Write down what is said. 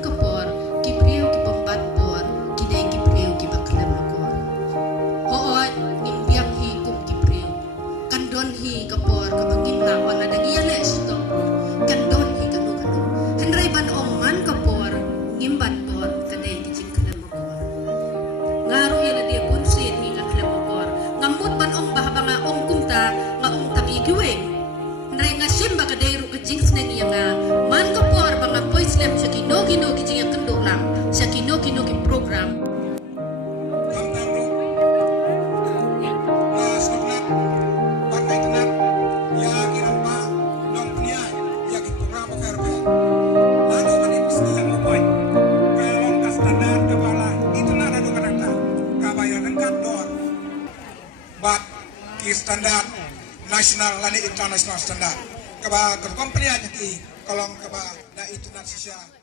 kapor kipriu ki bombat por kidai kipriu ki baklem lokor hoot ngimbiang hi kum kipriu kandon hi kapor kabangim lawan na dagiyale sito kandon hi kanu henry ban man kapor ngimban por kadai kijing klem lokor ngaru ila dia punsin hi nga klem lokor ngamut ban bahabanga kumta nga tangi giwe henry nga simba kadai ru kijing sneng yang man kapor banga poislem sa kino kijing yang kendo lang sa kino ki program standar nasional dan internasional standar. Kaba kompeni aja ki kolong kaba da itu naksisya.